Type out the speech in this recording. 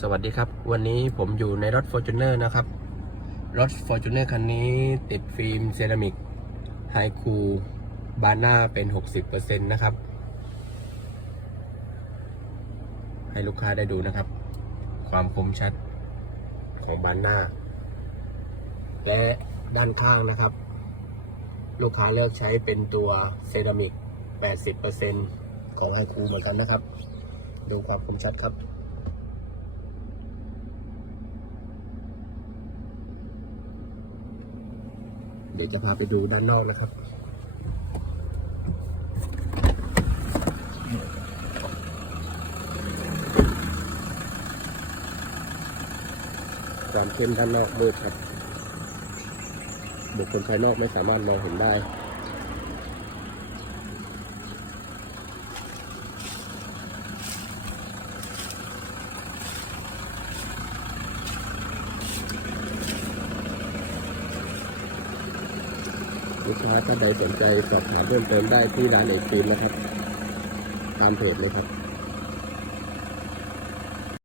สวัสดีครับ วันนี้ผมอยู่ในรถ Fortuner นะครับ รถ Fortuner คันนี้ติดฟิล์มเซรามิกไฮคูบานหน้าเป็น 60%นะครับ ให้ลูกค้าได้ดูนะครับ ความคมชัดของบานหน้า และด้านข้างนะครับ ลูกค้าเลือกใช้เป็นตัวเซรามิก 80%ของไฮคูเหมือนกันนะครับ ดูความคมชัดครับ เดี๋ยวจะพาไปดูด้านนอกนะครับความเข้มด้านนอกมืดครับบุคคลภายนอกไม่สามารถมองเห็นได้ ลูกค้าท่านใดสนใจสอบถามเพิ่มเติมได้ที่ร้านเอกฟิล์มนะครับ ตามเพจเลยครับ